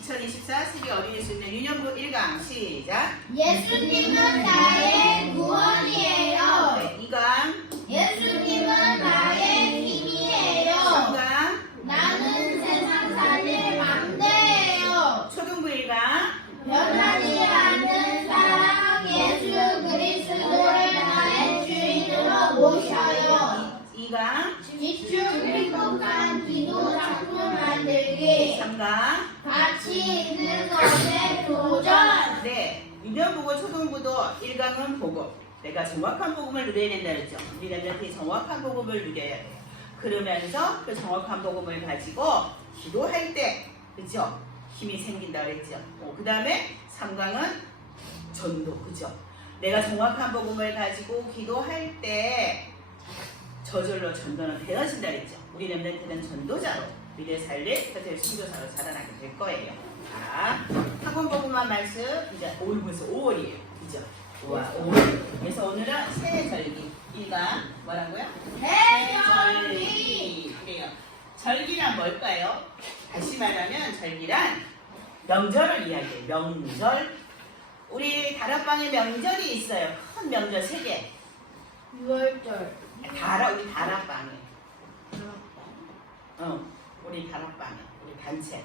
2024 세계 어린이 수련 유년부 1강 시작. 예수님은 나의 구원이에요. 네, 2강. 예수님은 나의 힘이에요. 3강. 나는 세상 살릴 망대예요. 초등부 1강. 변하지 않는 사랑 예수 그리스도를 나의 주인으로 모셔요. 2강. 지출 행복한 기도 작품 만들기. 3강. 가치 있는 것에 도전. 네, 유년부고 초등부도 1강은 복음. 내가 정확한 복음을 누려야 된다 그랬죠. 우리 애들한테 정확한 복음을 누려야 돼요. 그러면서 그 정확한 복음을 가지고 기도할 때, 그죠? 힘이 생긴다 그랬죠. 그 다음에 3강은 전도, 그죠? 내가 정확한 복음을 가지고 기도할 때 저절로 전도는 되어진다 그랬죠. 우리 렘넌트는 전도자로 미래 살릴 사실 순교사로 자라나게 될 거예요. 자, 학원 복음만 말씀. 이제 올 벌써 5월이에요. 그죠? 와, 5월. 그래서 오늘은 새절기. 1강 뭐라고요? 새절기. 그래요. 절기란 뭘까요? 다시 말하면 절기란 명절을 이야기해요. 명절. 우리 다락방에 명절이 있어요. 큰 명절 3개. 6월절. 우리 다락방에. 우리 다락방에. 우리 단체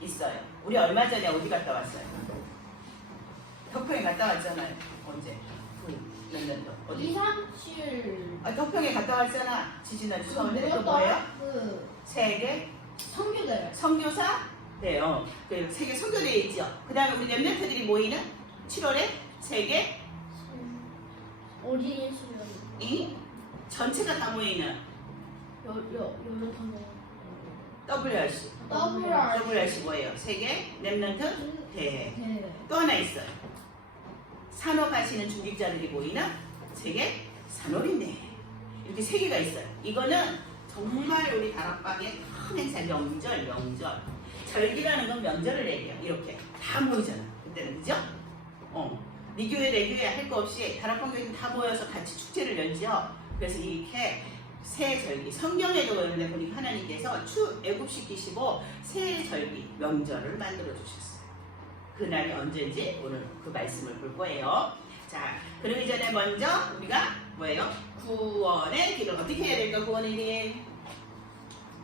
있어요. 우리 얼마 전에 어디 갔다 왔어요? 덕평에 갔다 왔잖아요. 언제? 몇 년도? 어디? 2, 3, 7. 덕평에 갔다 왔잖아. 지지난주 처음에 또 뭐예요? 세계 성교대요. 선교사? 네, 그 세계 선교대에 있죠. 그 다음에 우리 렘넌트들이 모이는 7월에 세계 어린이 수련. 이 전체가 다 모이는 WRC. WRC 뭐예요? 세계 렘넌트 대회. 또 하나 있어요. 산업하시는 중직자들이 모이는 세계 산업인대. 이렇게 3개가 있어요. 이거는 정말 우리 다락방의 큰 행사, 명절. 절기라는 건 명절을 얘기해요. 이렇게 다 모이잖아. 그때는, 그죠? 네 교회, 내 교회 할 거 없이 다락방 교회 다 모여서 같이 축제를 열죠. 그래서 이렇게 새절기, 성경에도 보면 보니까 하나님께서 애굽시키시고 새절기, 명절을 만들어 주셨어요. 그날이 언제인지 오늘 그 말씀을 볼 거예요. 자, 그러기 전에 먼저 우리가 뭐예요? 구원의 길을 어떻게 해야 될까? 구원의 길.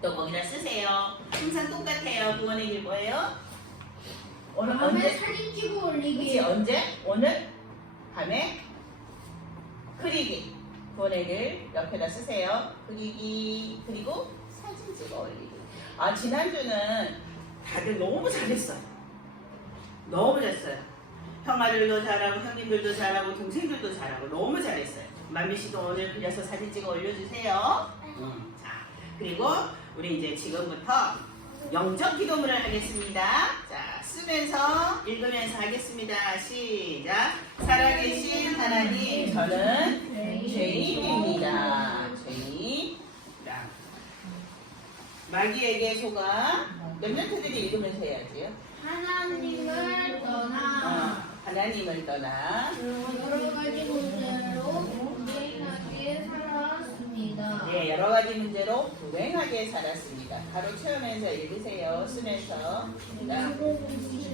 또 거기다 쓰세요. 항상 똑같아요. 구원의 길 뭐예요? 오늘 언제? 사진 찍어 올리기. 그치, 언제? 오늘 밤에 그리기. 구원의 길 옆에다 쓰세요. 그리기. 그리고 사진 찍어 올리기. 지난주는 다들 너무 잘했어요. 너무 잘했어요. 형아들도 잘하고 형님들도 잘하고 동생들도 잘하고 너무 잘했어요. 만미씨도 오늘 그려서 사진 찍어 올려주세요. 자, 그리고 우리 이제 지금부터 영적 기도문을 하겠습니다. 자, 쓰면서 읽으면서 하겠습니다. 시작. 살아계신 하나님, 저는 죄인입니다. 죄인. 마귀에게 속아. 렘넌트들이 읽으면서 해야지요. 하나님을 떠나 하나님을 떠나 여러 가지 문제로 불행하게 살았습니다. 네, 여러 가지 문제로 불행하게 살았습니다. 바로 채우면서 읽으세요. 쓰면서. 자,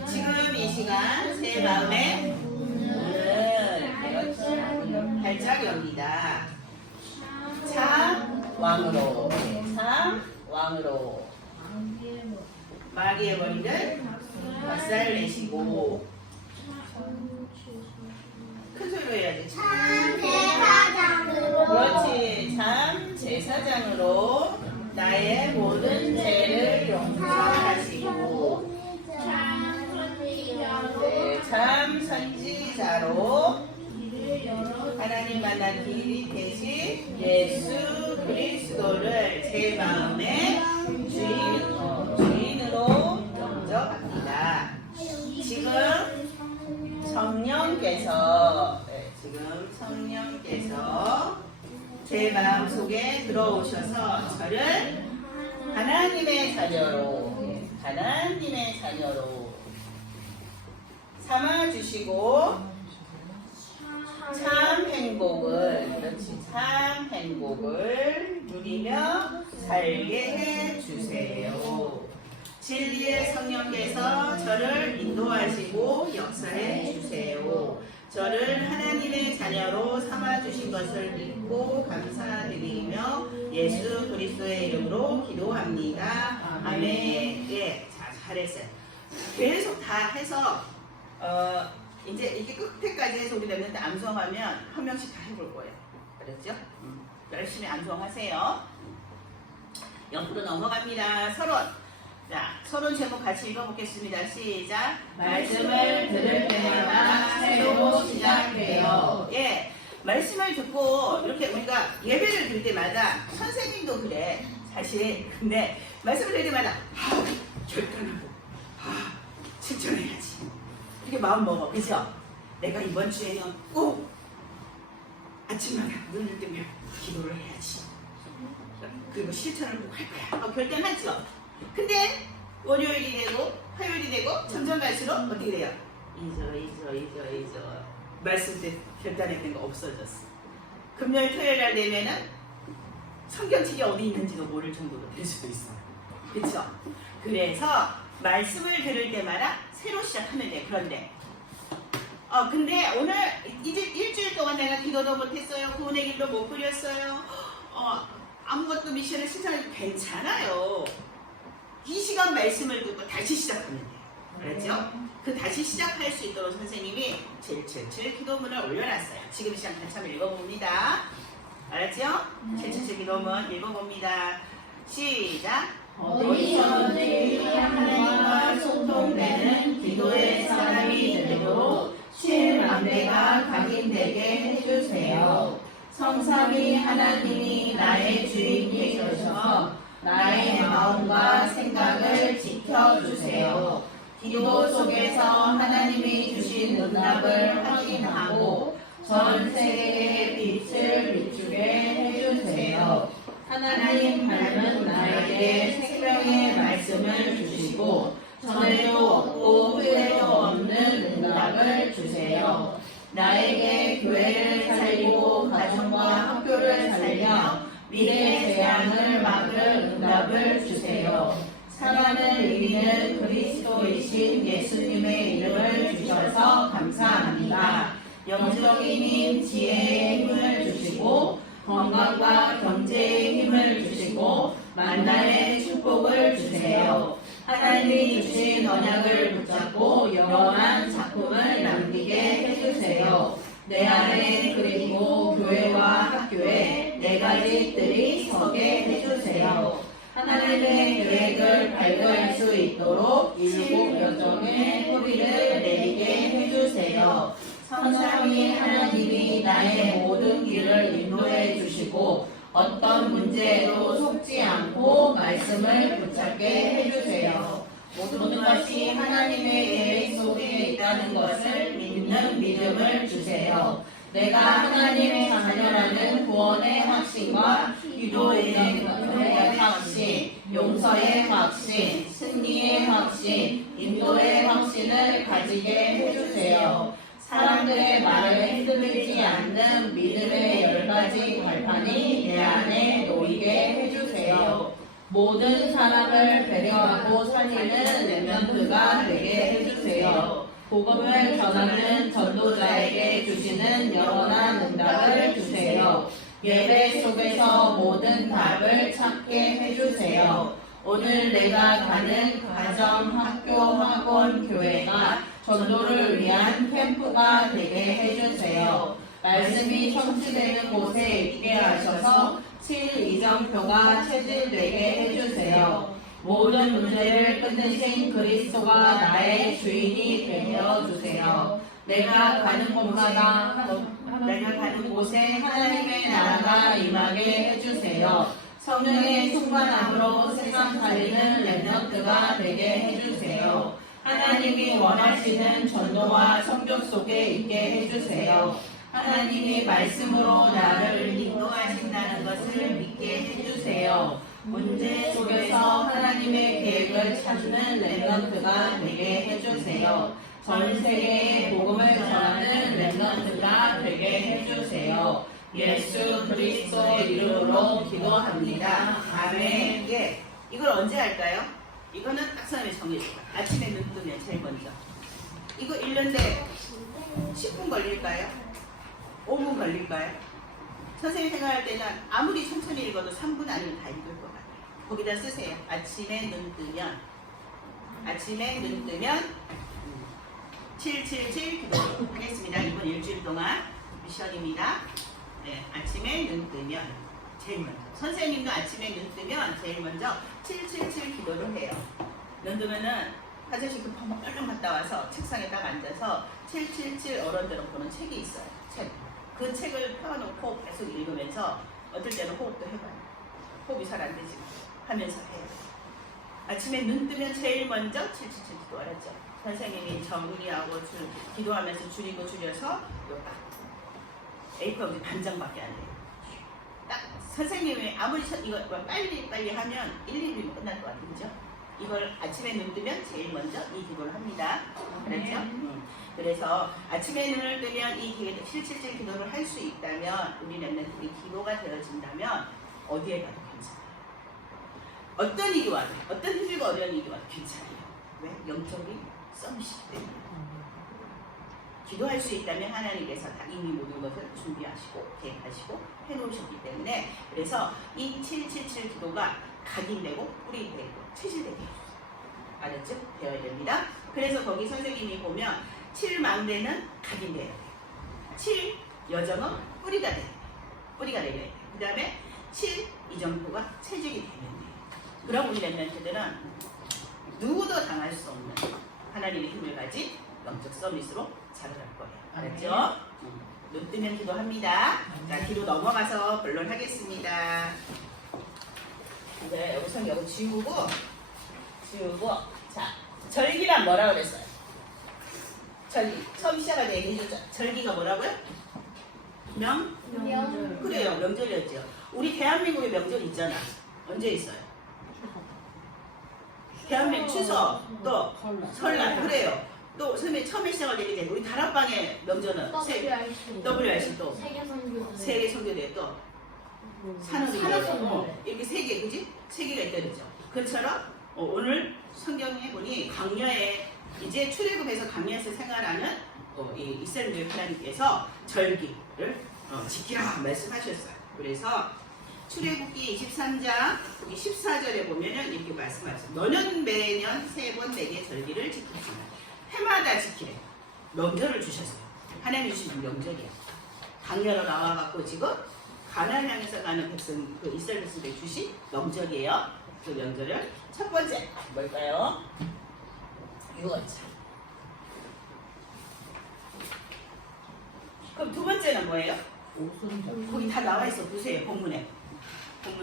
지금 이 시간 새 마음의 문을 활짝 엽니다. 참 왕으로, 참 왕으로 마귀의 머리를 박살내시고 큰 소리로 해야지. 참 제사장으로 그렇지. 참 제사장으로 나의 모든 죄를 용서하시고 참 선지자로 네, 참 선지자로 길을 열어 하나님 만난 길이 되신 예수 그리스도를 제 마음의 주인으로 영접합니다. 지금 성령께서 제 마음속에 들어오셔서 저를 하나님의 자녀로 삼아주시고 참 행복을 누리며 살게 해주세요. 진리의 성령께서 저를 인도하시고 역사해 주세요. 저를 하나님의 자녀로 삼아주신 것을 믿고 감사드리며 예수 그리스도의 이름으로 기도합니다. 아멘. 예, 자, 잘했어요. 계속 다 해서 이제 이게 끝에까지 해서 우리 랩런트 암송하면 한 명씩 다 해볼 거예요. 알았죠? 열심히 암송하세요. 옆으로 넘어갑니다. 서론. 자, 서론 제목 같이 읽어보겠습니다. 시작. 말씀을 들을 때마다 새로 시작돼요. 예, 말씀을 듣고 이렇게 우리가 예배를 드릴 때마다 선생님도 그래. 사실 근데 말씀을 들을 때마다 결단하고 실천해야지. 이렇게 마음 먹어. 그죠? 내가 이번 주에는 꼭 아침마다 눈을 뜨면 기도를 해야지. 그리고 실천을 꼭 할 거야. 결단하죠. 근데 월요일이 되고 화요일이 되고 점점 갈수록 어떻게 돼요? 잊어. 말씀 때 결단했던 거 없어졌어. 금요일 토요일 날 되면은 성경책이 어디 있는지도 모를 정도로 될 수도 있어요. 그렇죠? 그래서 말씀을 들을 때마다 새로 시작하면 돼. 그런데 근데 오늘 이제 일주일 동안 내가 기도도 못했어요. 구원의 길도 못 그렸어요. 아무것도 미션을 실천해도 괜찮아요. 이 시간 말씀을 듣고 다시 시작하면 돼요. 그렇죠? 그 다시 시작할 수 있도록 선생님이 777 기도문을 올려놨어요. 지금 시간 한참 읽어봅니다. 알았죠? 777 기도문 읽어봅니다. 시작! 어디서든지 하나님과 소통되는 기도의 사람이 되도록 실망대가 각인되게 해주세요. 성삼위 하나님이 나의 주인이 되셔서 나의 마음과 생각을 지켜주세요. 기도 속에서 하나님이 주신 응답을 확인하고 전 세계의 빛을 비추게 해주세요. 하나님 닮은 나에게 생명의 말씀을 주시고 전에도 없고 후회도 없는 응답을 주세요. 나에게 교회를 살리고 가정과 학교를 살려 미래의 재앙을 막을 응답을 주세요. 사랑을 이기는 그리스도이신 예수님의 이름을 주셔서 감사합니다. 영적인 힘, 지혜의 힘을 주시고 건강과 경제의 힘을 주시고 만남의 축복을 주세요. 하나님이 주신 언약을 붙잡고 영원한 작품을 남기게 해주세요. 내 안에 그리고 교회와 학교에 네 가지 뜰이 서게 해주세요. 하나님의 계획을 발견할 수 있도록 일곱 여정의 뿌리를 내리게 해주세요. 성삼위 하나님이 나의 모든 길을 인도해 주시고 어떤 문제에도 속지 않고 말씀을 붙잡게 해주세요. 모든 것이 하나님의 계획 속에 있다는 것을 믿는 믿음을 주세요. 내가 하나님의 자녀라는 구원의 확신과 기도의 확신, 용서의 확신, 승리의 확신, 인도의 확신을 가지게 해주세요. 사람들의 말에 흔들리지 않는 믿음의 10가지 발판이 내 안에 놓이게 해주세요. 모든 사람을 배려하고 살리는 랩런트가 되게 해주세요. 복음을 전하는 전도자에게 주시는 영원한 응답을 주세요. 예배 속에서 모든 답을 찾게 해주세요. 오늘 내가 가는 가정, 학교, 학원, 교회가 전도를 위한 캠프가 되게 해주세요. 말씀이 성취되는 곳에 있게 하셔서 7이정표가 체질되게 해주세요. 모든 문제를 끝내신 그리스도가 나의 주인이 되게 해주세요. 내가 가는 곳에 하나님의 나라가 임하게 해주세요. 성령의 충만함으로 세상 살리는 랩런트가 되게 해주세요. 하나님이 원하시는 전도와 성교 속에 있게 해주세요. 하나님이 말씀으로 나를 인도하신다는 것을 믿게 해주세요. 문제 속에서 하나님의 계획을 찾는 랩런트가 되게 해주세요. 전 세계에 복음을 전하는 랩런트가 되게 해주세요. 예수 그리스도의 이름으로 기도합니다. 아멘. 예, 이걸 언제 할까요? 이거는 딱 선에 정해줘요. 아침에 눈 뜨면 제일 먼저. 이거 읽는데 10분 걸릴까요? 5분 걸릴까요? 선생님이 생각할 때는 아무리 천천히 읽어도 3분 아니면 다 읽을 것 같아요. 거기다 쓰세요. 아침에 눈 뜨면 777 기도하겠습니다. 이번 일주일 동안 미션입니다. 네, 아침에 눈 뜨면 제일 먼저. 선생님도 아침에 눈 뜨면 제일 먼저 777 기도를 해요. 눈 뜨면은 화장실 급한 거 얼른 갔다 와서 책상에 딱 앉아서 777 어른들은 보는 책이 있어요. 책. 그 책을 펴놓고 계속 읽으면서 어떨 때는 호흡도 해봐요. 호흡이 잘 안 되지 하면서 해요. 아침에 눈 뜨면 제일 먼저 777 기도하죠. 선생님이 정리하고 기도하면서 줄여서 요 딱 A4 반장밖에 안 돼요. 딱 선생님이 아무리 이거 빨리 하면 1, 2분이면 끝날 것 같은 거죠. 이걸 아침에 눈 뜨면 제일 먼저 이 기도를 합니다. 그랬죠? 그래서 아침에 눈을 뜨면 이 777 기도를 할 수 있다면 우리 랩런트들이 기도가 되어진다면 어디에 가도 괜찮아요. 어떤 일이 와도 어떤 힘들고 어려운 일이 와도 괜찮아요. 왜? 영적인 썸이시기 때문에. 기도할 수 있다면 하나님께서 다 이미 모든 것을 준비하시고 계획하시고 해놓으셨기 때문에 그래서 이 777 기도가 각인되고 뿌리되고 체질되게 해주세요. 알았죠? 배워야 됩니다. 그래서 거기 선생님이 보면 7망대는 각인돼야 돼요. 7 여정은 뿌리가 돼요. 뿌리가 되게 돼요. 그 다음에 7 이정표가 체질이 되면 돼요. 그럼 우리 랩런트들은 누구도 당할 수 없는 하나님의 힘을 가진 영적 서밋으로 자라갈 거예요. 알았죠? 눈 뜨면 기도합니다. 자, 뒤로 넘어가서 본론하겠습니다. 이제 여기서 여기 지우고 자, 절기란 뭐라고 그랬어요? 절기. 처음 시작할 때 얘기해줬죠. 절기가 뭐라고요? 그래요. 명절이었죠. 우리 대한민국에 명절 있잖아. 언제 있어요? 대한민국 추석, 또 설날. 그래요. 또 선생님이 처음에 시작할 때 얘기했는데 우리 다락방의 명절은 WRC 또 세계 선교대 또 산업이 이렇게 세 개, 그지? 세 개가 있다랬죠. 그처럼 오늘 성경에 보니 강야에 이제 출애굽해서 강야에서 생활하는 이 이스라엘 하나님께서 절기를 지키라 말씀하셨어요. 그래서 출애굽기 23장 14절에 보면은 이렇게 말씀하셨어요. 너는 매년 3번 내게 절기를 지키지만 해마다 지키래. 명절을 주셨어요. 하나님 주신 명절이야. 강야로 나와갖고 지금 가나안 향해서 가는 백성, 그 이스라엘 백성들이 주신 명절이에요. 그 명절을 첫 번째 뭘까요? 유월절. 그럼 두 번째는 뭐예요? 거기 다 나와 있어. 보세요. 본문에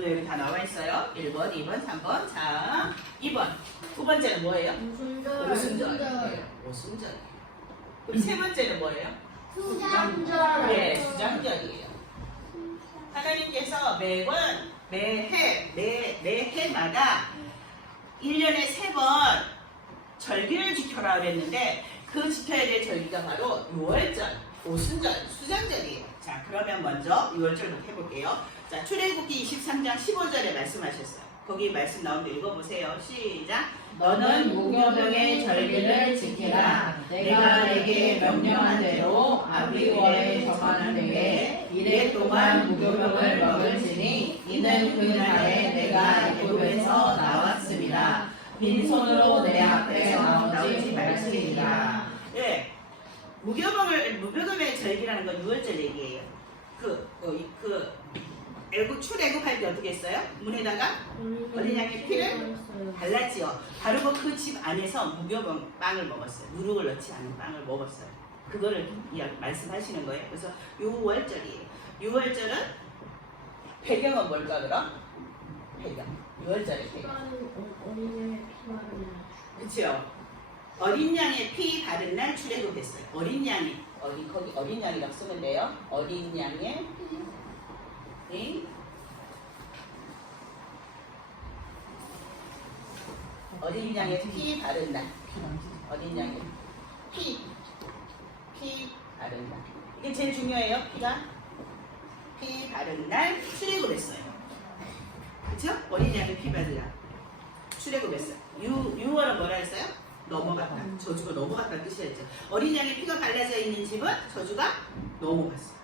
여기 다 나와 있어요. 1번, 2번, 3번. 자, 2번. 두 번째는 뭐예요? 오순절. 오순절. 그럼 세 번째는 뭐예요? 수장절. 네, 수장절이에요. 하나님께서 매해마다 1년에 3번 절기를 지켜라 그랬는데 그 지켜야 될 절기가 바로 6월절, 오순절, 수장절이에요. 자, 그러면 먼저 6월절부터 해볼게요. 자, 출애굽기 23장 15절에 말씀하셨어요. 거기 말씀 나오는데 읽어보세요. 시작. 너는 무교병의 절기를 지키라. 내가 내게 명령한 대로 아비월에 정하는 때에 이래 동안 무교병을 먹을지니 이는 그 날에 내가 애굽에서 나왔습니다. 빈손으로 내 앞에 나오지 말지니라. 네, 무교병의 절기라는 건 6월절 얘기예요. 출애굽할 때 어떻게 했어요? 문에다가 어린 양의 피를 발랐지요. 바르고 그 집 안에서 무교병 빵을 먹었어요. 누룩을 넣지 않은 빵을 먹었어요. 그거를 말씀하시는 거예요. 그래서 6월절이에요. 6월절은 배경은 뭘까 그럼? 배경. 6월절의 배경. 그렇죠. 어린 양의 피 바른 날 출애굽했어요. 어린 양이 거기 어린 양이라고 쓰면 돼요. 어린 양의 피. 어린 양의 피 바른 날. 어린 양의 피 바른 날. 이게 제일 중요해요. 피 바른 날 출애굽했어요. 그렇죠? 어린 양의 피 바른 날. 출애굽했어요. 유월은 뭐라 했어요? 넘어갔다. 저주가 넘어갔다는 뜻이었죠. 어린 양의 피가 발라져 있는 집은 저주가 넘어갔어요.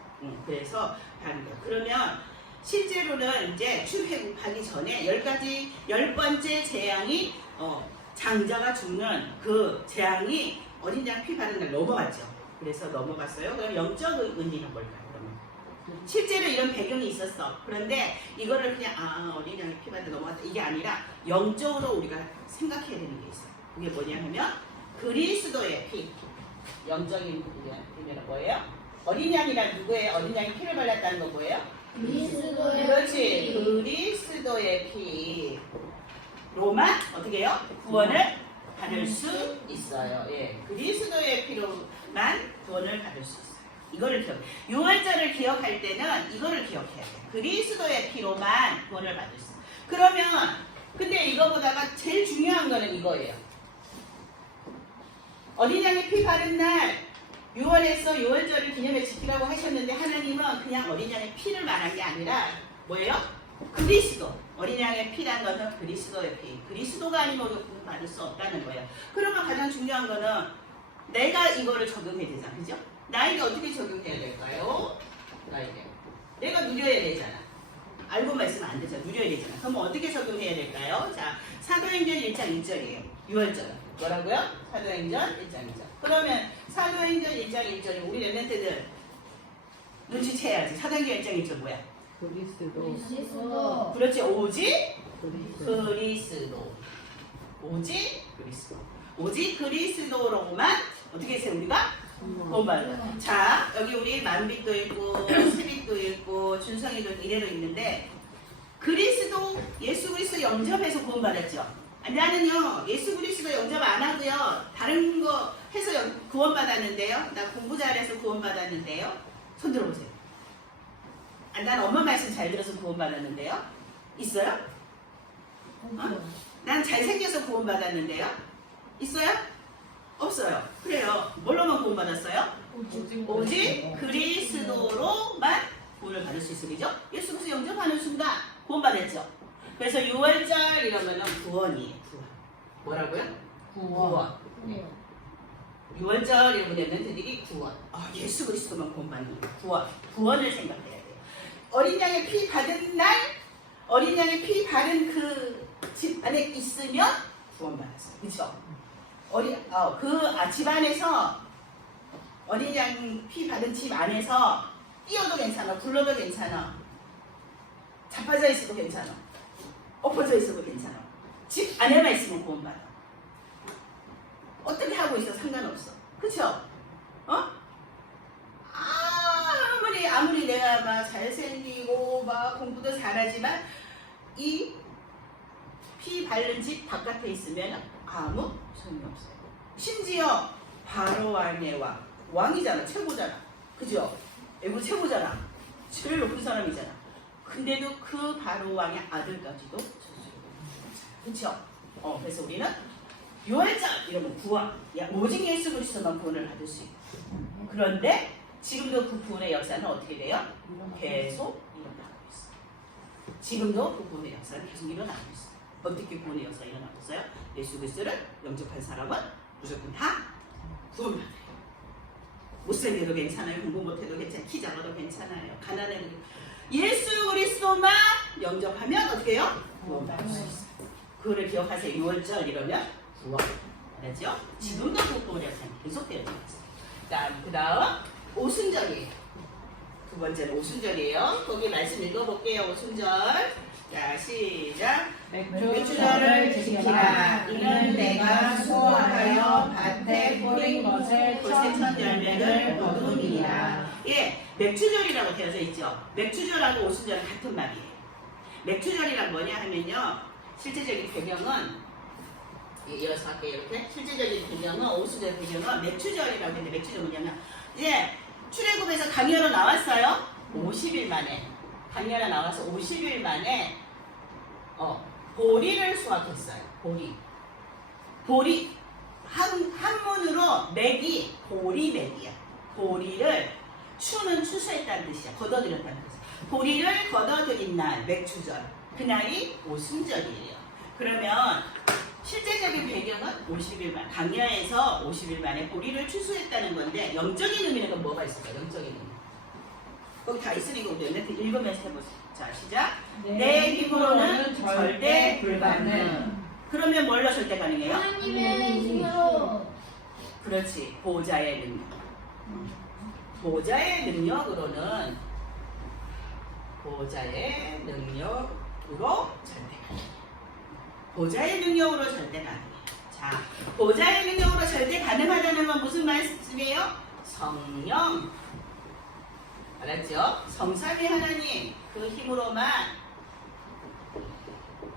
그래서 다른 거. 그러면 실제로는 이제 출애굽하기 전에 10번째 재앙이 장자가 죽는 그 재앙이 어린 양 피 바른 날 넘어갔죠. 그래서 넘어갔어요. 그럼 영적 의미는 뭘까요? 그러면 실제로 이런 배경이 있었어. 그런데 이거를 그냥 어린 양의 피 바른 날 넘어갔다 이게 아니라 영적으로 우리가 생각해야 되는 게 있어요. 그게 뭐냐면 그리스도의 피. 영적인 의미는 뭐예요? 어린 양이란 누구예요? 어린 양이 피를 발랐다는 건 뭐예요? 그리스도의 그렇지. 피. 그리스도의 피로만 어떻게 해요? 구원을 받을 수 있어요. 예. 그리스도의 피로만 구원을 받을 수 있어요. 이거를 기억. 6월절을 기억할 때는 이거를 기억해야 돼요. 그리스도의 피로만 구원을 받을 수 있어요. 그러면 근데 이거보다가 제일 중요한 거는 이거예요. 어린 양의 피 바른 날 6월에서 6월절을 기념해 지키라고 하셨는데 하나님은 그냥 어린 양의 피를 말한 게 아니라 뭐예요? 그리스도. 어린 양의 피란 것은 그리스도의 피. 그리스도가 아니면 우리가 구원 받을 수 없다는 거예요. 그러면 가장 중요한 거는 내가 이거를 적용해야 되잖아. 그죠? 나에게 어떻게 적용해야 될까요? 나에게. 내가 누려야 되잖아. 알고만 있으면 안 되잖아. 누려야 되잖아. 그럼 어떻게 적용해야 될까요? 자, 사도행전 1장 1절이에요. 6월절. 뭐라고요? 사도행전 1장 1절. 그러면 사도행전 1장 1절이 우리 랩런트들 눈치채야지. 사도행전 1장 1절 뭐야? 그리스도. 그렇지. 오직 그리스도. 오직 그리스도. 오직 그리스도로만 어떻게 했어요? 우리가 구원받아요. 자, 여기 우리 만빛도 있고 스빛도 있고 준성이도 이래로 있는데 그리스도 예수 그리스도 영접해서 구원받았죠. 나는요 예수 그리스도 영접 안 하고요 다른 거 해서 구원받았는데요. 나 공부 잘해서 구원받았는데요. 손 들어보세요. 난 엄마 말씀 잘 들어서 구원받았는데요. 있어요? 난 잘생겨서 구원받았는데요. 있어요? 없어요. 그래요. 뭘로만 구원받았어요? 오직 그리스도로만 구원을 받을 수 있어요. 그죠? 예수 그리스도 영접하는 순간 구원받았죠. 그래서 6월절 이러면은 구원이에요. 구원. 뭐라고요? 구원. 6월절 이러면 랩런트들이 구원. 예수 그리스도만 구원받는 거예요. 구원. 구원을 생각해야 돼요. 어린 양의 피 받은 날, 어린 양의 피 바른 그 집 안에 있으면 구원받았어요. 그렇죠? 집 안에서 어린 양 피 받은 집 안에서 뛰어도 괜찮아, 굴러도 괜찮아, 자빠져 있어도 괜찮아, 엎어져 있어도 괜찮아. 집 안에만 있으면 구원받아. 어떻게 하고 있어 상관없어. 그쵸? 아무리 내가 막 잘생기고 막 공부도 잘하지만 이 피 바른 집 바깥에 있으면 아무 소용이 없어요. 심지어 바로 안의 왕이잖아. 최고잖아. 그죠? 애국 최고잖아. 제일 높은 사람이잖아. 근데도 그 바로 왕의 아들까지도 그쵸? 그래서 우리는 6월절 이러면 구원. 오직 예수 그리스도만 구원을 받을 수 있고. 그런데 지금도 그 구원의 역사는 어떻게 돼요? 계속 일어나고 있어요. 지금도 그 구원의 역사는 계속 일어나고 있어요. 어떻게 구원의 역사가 일어나고 있어요? 예수 그리스도를 영접한 사람은 무조건 다 구원받아요. 못생겨도 괜찮아요. 공부 못해도 괜찮아요. 키 작아도 괜찮아요. 가난해도 예수 그리스도만 영접하면 어떻게 해요? 구원받을 수 있어요. 그거를 기억하세요. 6월절 이러면 구원. 알았죠? 지금도 그 구원의 역사는 계속 되어지고 있어요. 그 다음 오순절이에요. 두 번째는 오순절이에요. 거기 말씀 읽어볼게요. 오순절. 자, 시작. 맥주절을 지키라. 이는 내가 수확하여 밭에 뿌린 것을 골세천 열매를 거두니라. 예, 맥주절이라고 되어져 있죠. 맥주절하고 오순절은 같은 말이에요. 맥주절이란 뭐냐 하면요. 실제적인 배경은 이어서 할게요. 이렇게 실제적인 배경은 오순절 배경은 맥주절이라고 했는데 맥주절 뭐냐면 이제 출애굽에서 강연으로 나왔어요. 50일 만에 강연에 나와서 50일 만에 보리를 수확했어요. 보리 한문으로 맥이 보리맥이야. 보리를 추는 추수했다는 뜻이야. 걷어들였다는 뜻이야. 보리를 걷어들인 날 맥주절. 그날이 오순절이에요. 그러면 실제적인 배경은 50일 만, 강야에서 50일 만에 보리를 추수했다는 건데 영적인 의미는 뭐가 있을까요? 영적인 의미. 거기 다 있으니까 우리 연애트 읽으면서 해보세요. 자, 시작. 내 힘으로는 절대 불가능. 그러면 뭘로 절대 가능해요? 하나님의 힘으로 그렇지. 보좌의 능력. 보좌의 능력으로는 보좌의 능력으로 절대 가능. 보좌의 능력으로 절대 가능해. 자, 보좌의 능력으로 절대 가능하다는 건 무슨 말씀이에요? 성령. 알았죠? 성삼위 하나님 그 힘으로만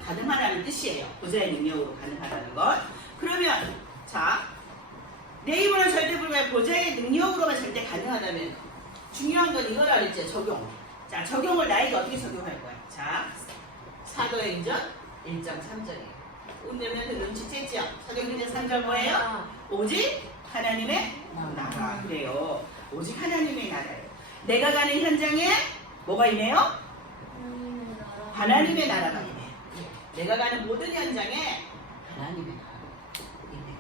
가능하다는 뜻이에요. 보좌의 능력으로 가능하다는 것. 그러면 자, 내 힘으로 절대 불가해 보좌의 능력으로만 절대 가능하다면 중요한 건 이거라 그랬죠. 적용. 자, 적용을 나에게 어떻게 적용할 거야? 자, 사도행전 1.3절이에요. 오늘은 그 눈치챘죠? 사도행전 3절 뭐예요? 오직 하나님의 나라. 그래요. 오직 하나님의 나라예요. 내가 가는 현장에 뭐가 임해요? 하나님의 나라가 임해요. 내가 가는 모든 현장에 하나님의 나라가 임해요.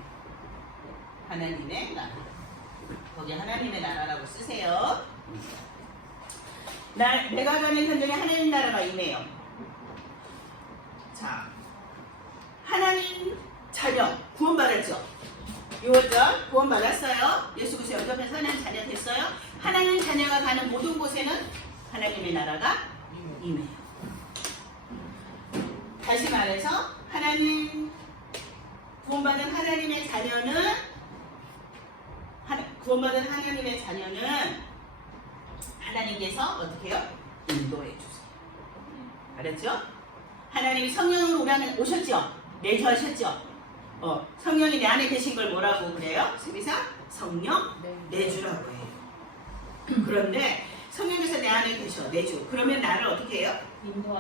하나님의 나라. 거기 하나님의 나라라고 쓰세요. 내가 가는 현장에 하나님 나라가 임해요. 자, 하나님 자녀 구원받았죠? 6월절 구원받았어요. 예수 그리스도 영접해서 하나님 자녀 됐어요. 하나님 자녀가 가는 모든 곳에는 하나님의 나라가 임해요. 다시 말해서 하나님 구원받은 하나님의 자녀는 구원받은 하나님의 자녀는 하나님께서 어떻게 해요? 인도해 주세요. 알았죠? 하나님이 성령으로 우리 안에 오셨죠? 내주하셨죠? 성령이 내 안에 계신 걸 뭐라고 그래요? 세비사? 성령 내주라고 해요. 그런데 성령께서 내 안에 계셔 내주. 그러면 나를 어떻게 해요?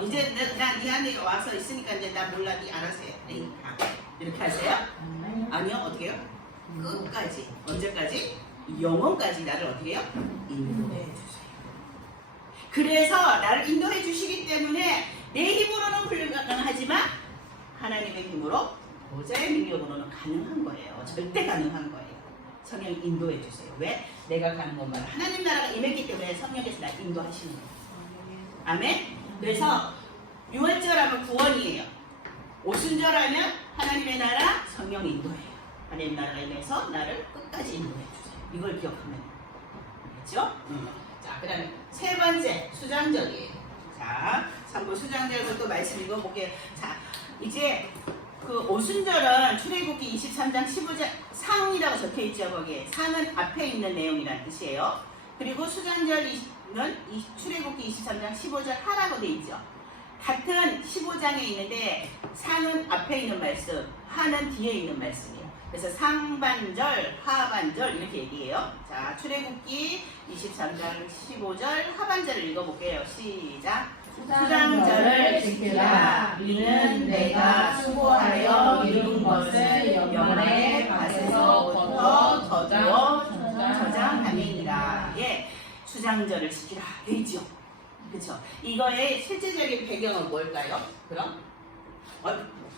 이제 나 네 안에 와서 있으니까 이제 나 몰라 네 알아서 해. 이렇게 하세요? 아니요. 어떻게 해요? 끝까지. 언제까지? 영원까지 나를 어떻게 해요? 인도해 주세요. 그래서 나를 인도해 주시기 때문에 내 힘으로는 불가능하지만 하나님의 힘으로 보좌의 능력으로는 가능한 거예요. 절대 가능한 거예요. 성령 인도해 주세요. 왜? 내가 가는 것마다 하나님 나라가 임했기 때문에 성령께서 날 인도하시는 거예요. 아멘? 그래서 유월절하면 구원이에요. 오순절하면 하나님의 나라 성령 인도해요. 하나님 나라가 임해서 나를 끝까지 인도해 주세요. 이걸 기억하면 돼요. 알겠죠? 자, 그 다음에 세 번째 수장절이에요. 자, 3부 수장절부터 또 말씀 읽어볼게요. 자, 이제 그 오순절은 출애굽기 23장 15절 상이라고 적혀있죠. 거기에 상은 앞에 있는 내용이라는 뜻이에요. 그리고 수장절은 출애굽기 23장 15절 하라고 돼 있죠. 같은 15장에 있는데 상은 앞에 있는 말씀, 하는 뒤에 있는 말씀이에요. 그래서 상반절, 하반절 이렇게 얘기해요. 자, 출애굽기 23장 15절 하반절을 읽어볼게요. 시작. 수장절을 지키라. 이는 내가 수고하여 이룬 것을 영원의 밭에서부터 거두어 저장함이니라. 예, 수장절을 지키라 돼 있죠. 그렇죠. 이거의 실제적인 배경은 뭘까요? 그럼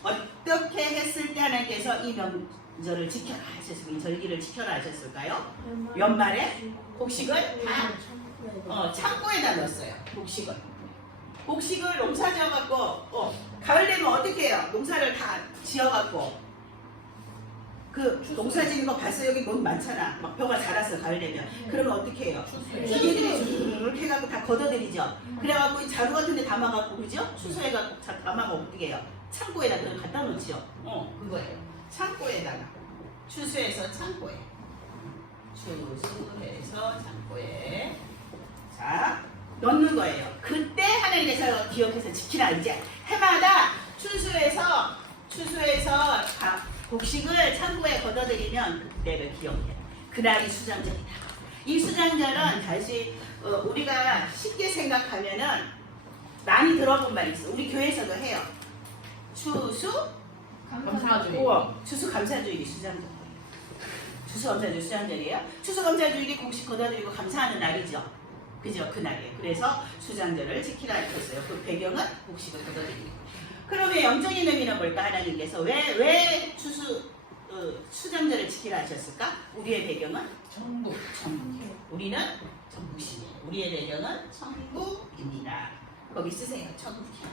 어떻게 했을 때 하나님께서 이 명절을 지켜라 하셨을까요? 이 절기를 지켜라 하셨을까요? 연말에 곡식을 다 창고에다 넣었어요. 곡식을 농사 지어갖고 가을 되면 어떻게 해요? 농사를 다 지어갖고 그 농사 짓는 거 봤어요? 여기 너무 많잖아. 막 벼가 자랐어 가을 되면. 그러면 어떻게 해요? 기계들이 이렇게 해갖고 다 걷어들이죠. 그래갖고 이 자루 같은 데 담아갖고 그죠? 추수해갖고 담아갖고 어떻게 해요? 창고에다 그냥 갖다 놓지요. 그거예요. 창고에다가 추수해서 창고에 자 넣는 거예요. 그때 하나님께서 기억해서 지키라. 이제 해마다 추수해서 곡식을 창고에 걷어들이면 그때를 기억해요. 그날이 수장절이다. 이 수장절은 다시 우리가 쉽게 생각하면은 많이 들어본 말이 있어. 우리 교회에서도 해요. 추수 감사주일. 추수 감사주일이 수장절. 추수 감사주일 수장절이에요. 추수 감사주일이 곡식 걷어들이고 감사하는 날이죠. 그죠? 그날이에요. 그래서 수장절을 지키라 했어요. 그 배경은 곡식을 걷어들이고. 그러면 영적인 의미는 뭘까? 하나님께서 왜 수장절을 지키라 하셨을까? 우리의 배경은 천국. 천국이에요. 우리는 천국이에요. 우리의 배경은 천국입니다. 거기 쓰세요. 천국이요.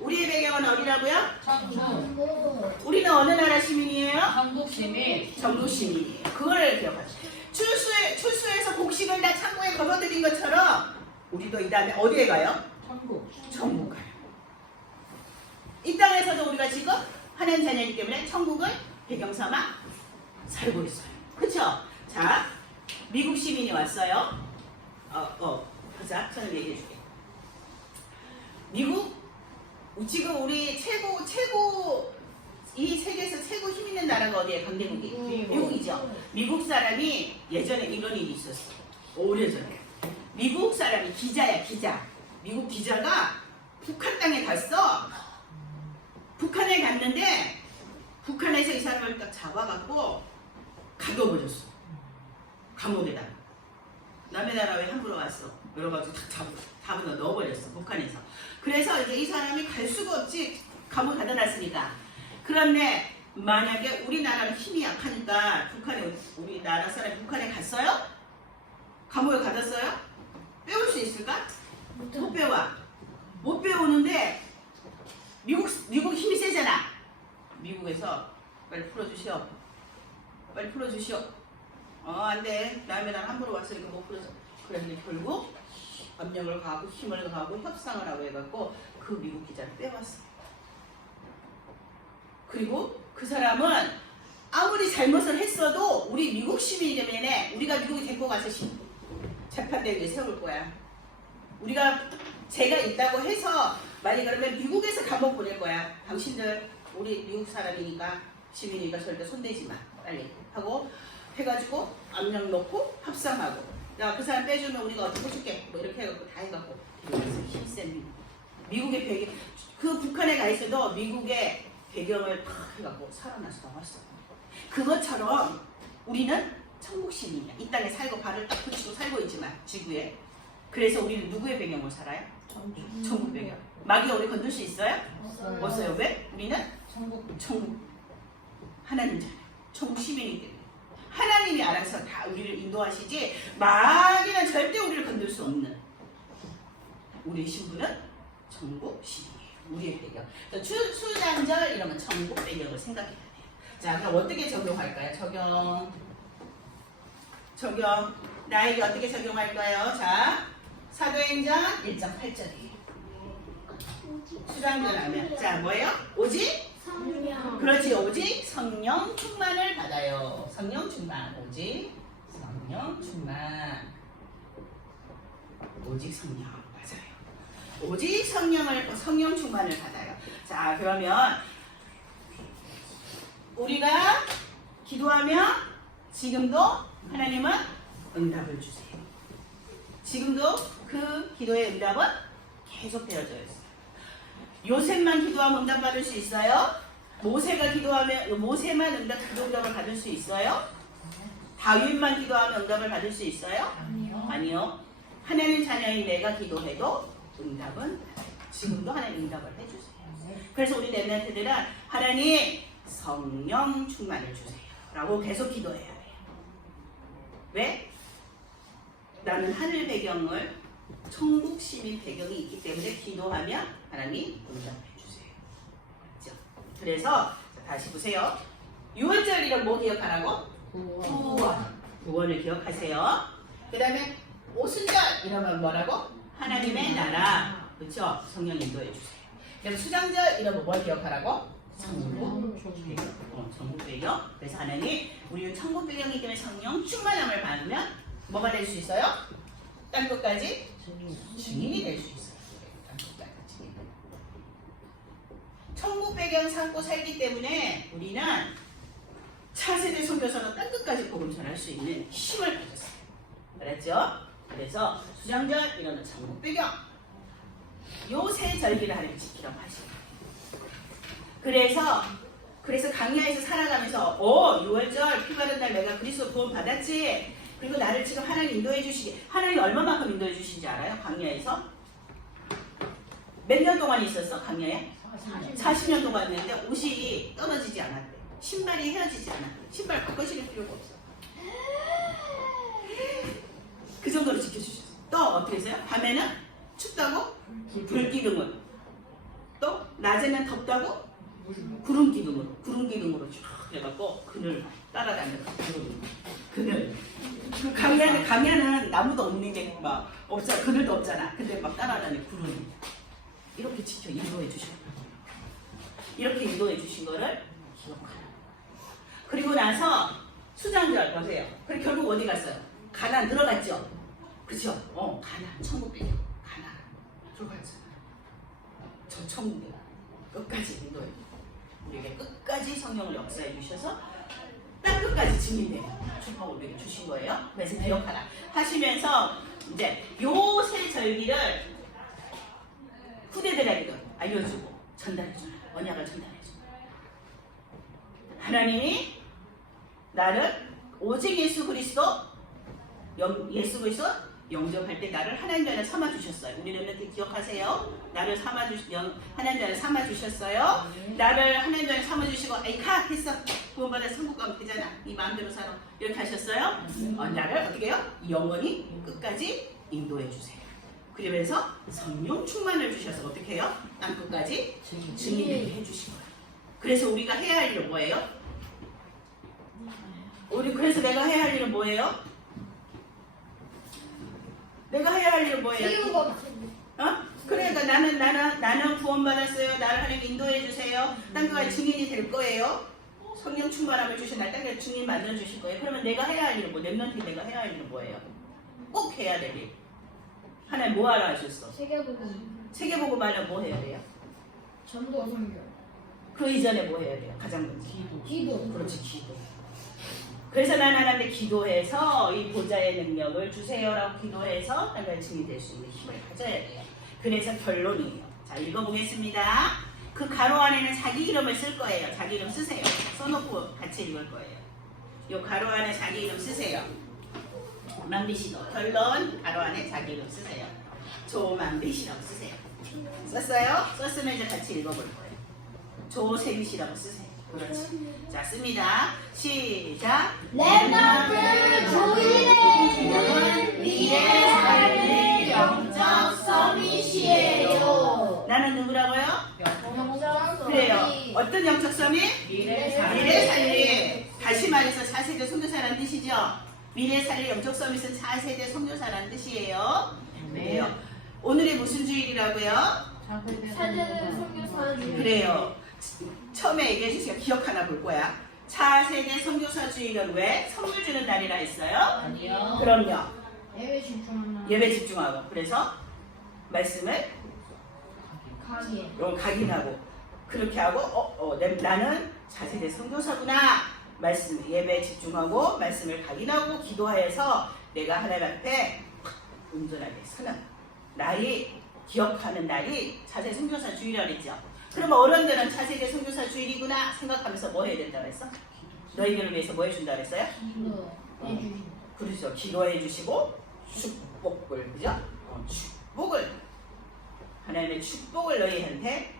우리의 배경은 어디라고요? 천국. 천국. 우리는 어느 나라 시민이에요? 천국 시민. 천국 시민이에요. 그거를 기억하세요. 출수에서 곡식을 다 창고에 걸어들인 것처럼 우리도 이 다음에 어디에 가요? 천국. 천국 가요. 이 땅에서도 우리가 지금 하나님 자녀이기 때문에 천국을 배경 삼아 살고 있어요. 그렇죠? 자, 미국 시민이 왔어요. 보자. 저는 얘기해 줄게. 미국 지금 우리 최고 이 세계에서 최고 힘 있는 나라가 어디에? 강대국이 미국이죠. 미국 사람이 예전에 이런 일이 있었어. 오래전에 미국 사람이 기자야, 기자. 미국 기자가 북한 땅에 갔어. 북한에 갔는데 북한에서 이 사람을 딱 잡아갖고 가둬버렸어. 감옥에다. 남의 나라 왜 함부로 왔어? 이래가지고 다 잡아 넣어버렸어. 북한에서. 그래서 이제 이 사람이 갈 수가 없지. 감옥에 가둬놨으니까. 그런데 만약에 우리나라는 힘이 약하니까 북한에 우리나라 사람이 북한에 갔어요? 감옥에 가뒀어요? 빼올 수 있을까? 못 빼와. 못 빼오는데 미국 힘이 세잖아. 미국에서 빨리 풀어주시오. 빨리 풀어주시오. 안 돼. 남의 나라 함부로 왔으니까 못 풀어줘. 그랬는데 결국 압력을 가하고 힘을 가하고 협상을 하고 해갖고 그 미국 기자를 빼왔어. 그리고 그 사람은 아무리 잘못을 했어도 우리 미국 시민이기 때문에 우리가 미국에 데리고 가서 재판대회에 세울 거야. 우리가 죄가 있다고 해서 만약 그러면 미국에서 감옥 보낼 거야. 당신들 우리 미국 사람이니까 시민이니까 절대 손대지 마. 빨리 하고 해가지고 압력 넣고 협상하고 야 그 사람 빼주면 우리가 어떻게 해줄게 뭐 이렇게 해갖고 다 해갖고 힘센 미국의 배경 그 북한에 가 있어도 미국의 배경을 다 해갖고 살아나서 나왔어. 그것처럼 우리는 천국 시민이야. 이 땅에 살고 발을 딱 붙이고 살고 있지만 지구에. 그래서 우리는 누구의 배경으로 살아요? 천국 배경. 마귀가 우리 건들 수 있어요? 없어요. 왜? 우리는 천국 하나님 자녀. 천국 시민이기 때문에 하나님이 알아서 다 우리를 인도하시지 마귀는 절대 우리를 건들 수 없는 우리의 신분은 천국 시민이에요. 우리의 배경. 수장절 이런 건 천국 배경을 생각해야 돼요. 자, 그럼 어떻게 적용할까요? 적용. 나에게 어떻게 적용할까요? 자, 사도행전 1.8절이에요. 수장절 하면 자 뭐예요? 오직 성령. 그렇지. 오직 성령 충만을 받아요. 성령 충만. 오직 성령 충만. 오직 성령. 맞아요. 오직 성령 충만을 받아요. 자, 그러면 우리가 기도하면 지금도 하나님은 응답을 주세요. 지금도 그 기도의 응답은 계속 되어져 있어요. 요셉만 기도하면 응답 받을 수 있어요? 모세가 기도하면 모세만 응답을 받을 수 있어요? 다윗만 기도하면 응답을 받을 수 있어요? 아니요. 하나님 자녀인 내가 기도해도 응답은 지금도 하나님 응답을 해주세요. 그래서 우리 렘넌트들은 하나님 성령 충만을 주세요 라고 계속 기도해야 돼요. 왜? 나는 하늘 배경을 천국 시민 배경이 있기 때문에 기도하면 하나님 응답해 주세요. 맞죠? 그래서 다시 보세요. 6월절이란 뭐 기억하라고? 구원을 기억하세요. 그 다음에 오순절 이러면 뭐라고? 하나님의 나라. 그렇죠? 성령 인도해 주세요. 그럼 수장절 이러면 뭘 기억하라고? 천국 배경. 천국 배경. 그래서 하나님 우리는 천국 배경이기 때문에 성령 충만함을 받으면 뭐가 될 수 있어요? 땅끝까지 증인이 될 수 있어요. 땅끝까지 증인. 천국 배경 삼고 살기 때문에 우리는 차세대 선교사로 땅끝까지 복음 전할 수 있는 힘을 가졌어요. 알았죠? 그래서 수장절 이거는 천국 배경. 요 세 절기를 하나님 지키라고 하시고. 그래서 강야에서 살아가면서 6월절 피 바른 날 내가 그리스도 구원 받았지. 그리고 나를 지금 하나님 인도해 주시기. 하나님 얼마만큼 인도해 주신지 알아요? 강야에서? 몇 년 동안 있었어? 강야에? 40년 동안 했는데 옷이 떨어지지 않았대. 신발이 헤어지지 않았대. 신발 바꿔 신을 필요가 없어. 그 정도로 지켜주셨어. 또 어떻게 했어요? 밤에는 춥다고 불기둥을, 또 낮에는 덥다고 구름기둥으로 쭉 해갖고 그늘 따라다녔어. 그늘. 그 강야는 나무도 없는 게 막 없어. 그늘도 없잖아. 근데 막 따라다니 구름. 이렇게 지켜 인도해 주셨다. 이렇게 인도해 주신 거를 기억하라. 그리고 나서 수장절 보세요. 그리고 결국 어디 갔어요? 가나안 들어갔죠? 그죠? 가나안 천국이에요. 가나안 들어갔잖아. 저 천국에 끝까지 인도해 우리에게 끝까지 성령을 역사해 주셔서 땅 끝까지 증인돼요. 축복을 우리에게 주신 거예요. 그래서 기억하라 하시면서 이제 요 세 절기를 후대들에게도 알려주고 전달해줘요. 언약을 전달해줘요. 하나님이 나를 오직 예수 그리스도 영접할 때 나를 하나님 자녀 삼아 주셨어요. 우리 렘넌트 기억하세요. 나를 하나님 자녀 삼아 주셨어요. 나를 하나님 자녀 삼아 주시고 아이카 했어. 구원받아 천국 가면 되잖아. 네 마음대로 살아. 이렇게 하셨어요. 나를 어떻게 해요? 영원히 끝까지 인도해 주세요. 그러면서 성령 충만을 주셔서 어떻게 해요? 땅 끝까지 증인되게 해주신 거예요. 그래서 우리가 해야 할 일은 뭐예요? 그래서 내가 해야 할 일은 뭐예요? 내가 해야 할 일은 뭐예요? 그러니까 나는 구원받았어요. 나를 하나님 인도해 주세요. 땅 끝까지 증인이 될 거예요. 성령 충만함을 주신 날 땅에 증인 만들어 주실 거예요. 그러면 내가 해야 할 일은 렘넌트 내가 해야 할 일은 뭐예요? 꼭 해야 될 일. 하나님 뭐 하라 하셨어? 세계복음 하려면 뭐 해야 돼요? 전도 선교. 그 이전에 뭐 해야 돼요? 가장 먼저 기도. 그렇지, 기도. 그래서 난 하나님께 기도해서 이 보좌의 능력을 주세요라고 기도해서 땅을 증인 될 수 있는 힘을 가져야 돼요. 그래서 결론이에요. 자, 읽어보겠습니다. 그 가로 안에는 자기 이름을 쓸 거예요. 자기 이름 쓰세요. 써놓고 같이 읽을 거예요. 이 가로 안에 자기 이름 쓰세요. 만비시도 결론 가로 안에 자기 이름 쓰세요. 조만비시라고 쓰세요. 썼어요? 썼으면 이제 같이 읽어볼 거예요. 조세비시라고 쓰세요. 그렇지. 자, 씁니다. 시작. 렘넌트 조인의 미래 삶의 영적 서밋이에요. 나는 누구라고요? 그래요. 어떤 영적 서밋? 미래 살리. 다시 말해서 4세대 선교사라는 뜻이죠. 미래 살리 영적 서밋은 4세대 선교사라는 뜻이에요. 그래요. 오늘이 무슨 주일이라고요? 4세대 선교사 주일. 그래요. 처음에 얘기해 주세요. 기억 하나 볼 거야. 4세대 선교사 주일은 왜 선물 주는 날이라 했어요? 아니요. 그럼요. 예배 집중하나. 예배 집중하고. 그래서 말씀을 강의. 각인하고 그렇게 하고 나는 4세대 선교사구나. 말씀 예배에 집중하고 말씀을 각인하고 기도하여서 내가 하나님 앞에 온전하게 서는 날이 기억하는 날이 4세대 선교사 주일이라고 했죠. 그러면 어른들은 4세대 선교사 주일이구나 생각하면서 뭐 해야 된다고 했어? 너희들을 위해서 뭐 해준다고 했어요? 기도해 주시고. 그렇죠. 기도해 주시고 축복을 그죠? 축복을 하나님의 축복을 너희한테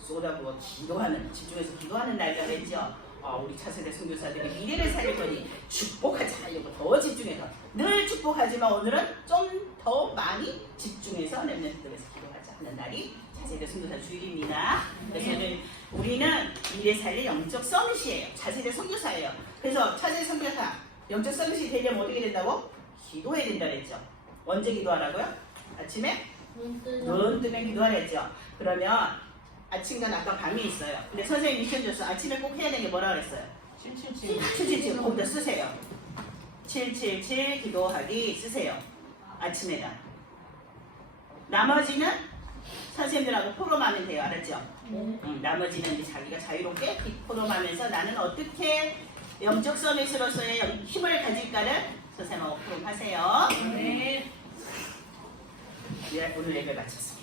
쏟아부어 기도하는 집중해서 기도하는 날이라고 했죠. 우리 차세대 선교사들이 미래를 살릴 거니 축복하자 하려고 더 집중해서 늘 축복하지만 오늘은 좀 더 많이 집중해서 렘넌트들에서 기도하자 하는 날이 차세대 선교사 주일입니다. 그래서 우리는 미래 살릴 영적 서밋이에요. 차세대 선교사예요. 그래서 차세대 선교사 영적 서밋이 되려면 어떻게 된다고? 기도해야 된다 그랬죠. 언제 기도하라고요? 아침에? 눈 뜨면 기도하라 했죠. 그러면 아침과 낮과 밤이 있어요. 근데 선생님이 미션 줬어. 아침에 꼭 해야 되는 게 뭐라 그랬어요? 777 거기다 쓰세요. 777 기도하기 쓰세요. 아침에다. 나머지는 선생님들하고 포럼하면 돼요. 알았죠? 나머지는 이제 자기가 자유롭게 포럼하면서 나는 어떻게 영적 서밋으로서의 힘을 가질까를 선생님하고 포럼하세요. 네. 오늘 예배 마쳤습니다.